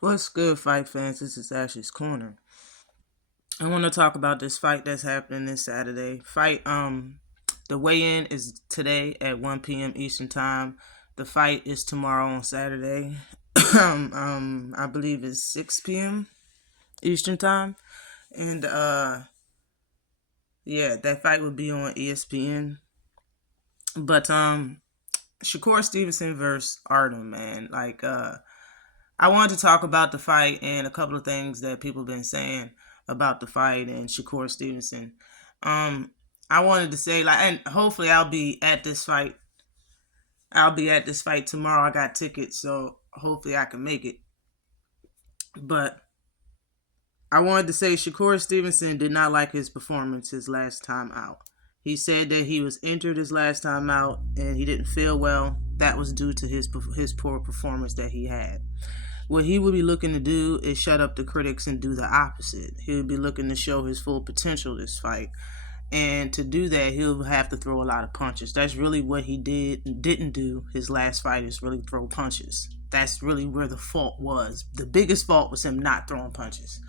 What's good, fight fans? This is Ash's Corner. I want to talk about this fight that's happening this Saturday. The weigh-in is today at 1 p.m. Eastern Time. The fight is tomorrow on Saturday. I believe it's 6 p.m. Eastern Time, and yeah, that fight will be on ESPN. But Shakur Stevenson versus Artem, man. I wanted to talk about the fight and a couple of things that people have been saying about the fight and Shakur Stevenson. Um, I wanted to say, and hopefully I'll be at this fight. I'll be at this fight tomorrow. I got tickets, so hopefully I can make it. But I wanted to say Shakur Stevenson did not like his performance his last time out. He said that he was injured his last time out and he didn't feel well. That was due to his poor performance that he had. What he would be looking to do is shut up the critics and do the opposite. He would be looking to show his full potential this fight. And to do that, he'll have to throw a lot of punches. That's really what he didn't do his last fight, is really throw punches. That's really where the fault was. The biggest fault was him not throwing punches.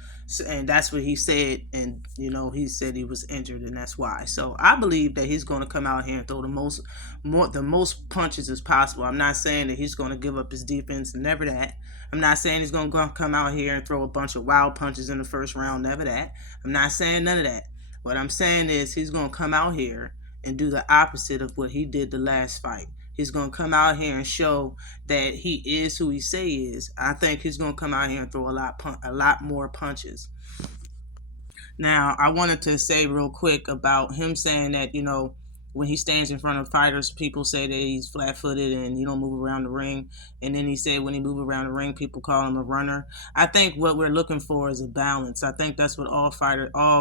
And that's what he said. And, he said he was injured, and that's why. So I believe that he's going to come out here and throw the most punches as possible. I'm not saying that he's going to give up his defense, never that. I'm not saying he's going to come out here and throw a bunch of wild punches in the first round, never that. I'm not saying none of that. What I'm saying is he's going to come out here and do the opposite of what he did the last fight. He's going to come out here and show that he is who he say he is. I think he's going to come out here and throw a lot more punches. Now, I wanted to say real quick about him saying that, when he stands in front of fighters, people say that he's flat-footed and you don't move around the ring. And then he said when he moves around the ring, people call him a runner. I think what we're looking for is a balance. I think that's what all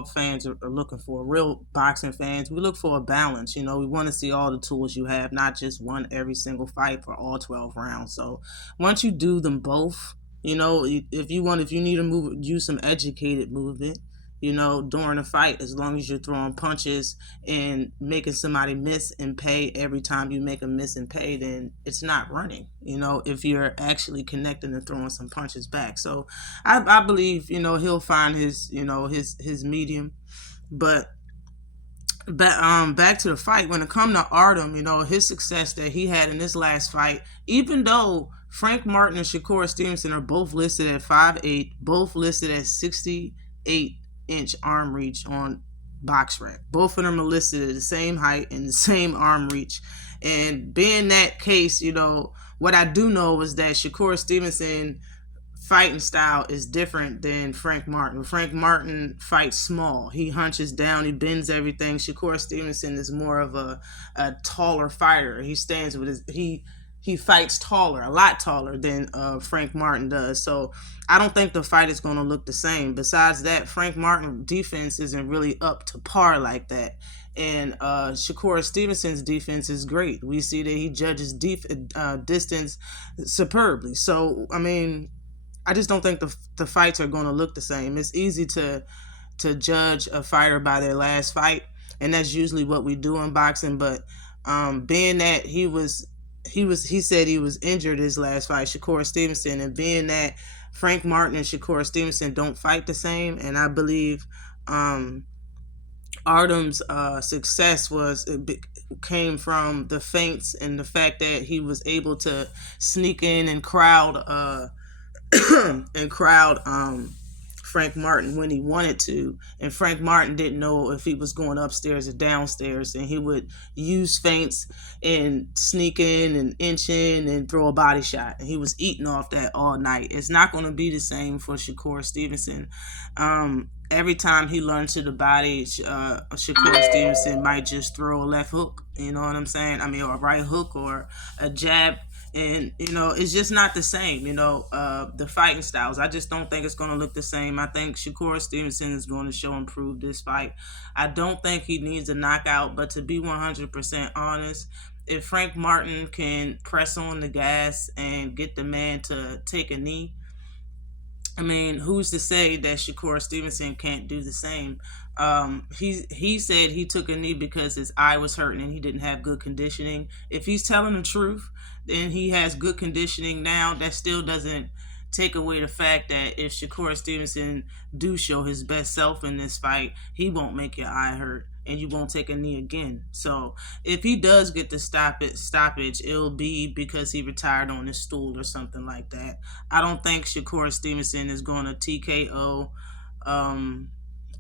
fans are looking for. Real boxing fans, we look for a balance. We want to see all the tools you have, not just one every single fight for all 12 rounds. So once you do them both, if you need to use some educated movement, during a fight, as long as you're throwing punches and making somebody miss and pay every time you make a miss and pay, then it's not running, if you're actually connecting and throwing some punches back. So I believe, he'll find his medium. But back to the fight, when it comes to Artem, his success that he had in this last fight, even though Frank Martin and Shakur Stevenson are both listed at 5'8", both listed at 68-inch arm reach on BoxRec. Both of them are listed at the same height and the same arm reach. And being that case, what I do know is that Shakur Stevenson fighting style is different than Frank Martin. Frank Martin fights small. He hunches down, he bends everything. Shakur Stevenson is more of a taller fighter. He stands with he fights taller, a lot taller than Frank Martin does. So I don't think the fight is going to look the same. Besides that, Frank Martin's defense isn't really up to par like that. And Shakur Stevenson's defense is great. We see that he judges distance superbly. So, I just don't think the fights are going to look the same. It's easy to judge a fighter by their last fight, and that's usually what we do in boxing. But being that he said he was injured his last fight, Shakur Stevenson, and being that Frank Martin and Shakur Stevenson don't fight the same, and I believe Artem's success came from the feints and the fact that he was able to sneak in and crowd Frank Martin when he wanted to, and Frank Martin didn't know if he was going upstairs or downstairs, and he would use feints and sneak in and inch in and throw a body shot, and he was eating off that all night. It's not going to be the same for Shakur Stevenson. Every time he learns to the body, Shakur Stevenson might just throw a left hook, you know what I'm saying? Or a right hook or a jab. And, it's just not the same, the fighting styles. I just don't think it's going to look the same. I think Shakur Stevenson is going to show improve this fight. I don't think he needs a knockout, but to be 100% honest, if Frank Martin can press on the gas and get the man to take a knee, who's to say that Shakur Stevenson can't do the same? He said he took a knee because his eye was hurting and he didn't have good conditioning. If he's telling the truth, then he has good conditioning now. That still doesn't take away the fact that if Shakur Stevenson do show his best self in this fight, he won't make your eye hurt and you won't take a knee again. So if he does get the stoppage, it'll be because he retired on his stool or something like that. I don't think Shakur Stevenson is going to TKO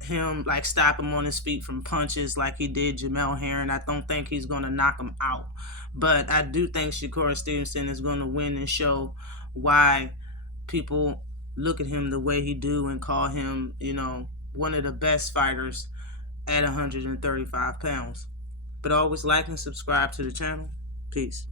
him, like stop him on his feet from punches like he did Jamel Herring. I don't think he's going to knock him out. But I do think Shakur Stevenson is going to win and show why people look at him the way he do and call him, one of the best fighters at 135 pounds. But always like and subscribe to the channel. Peace.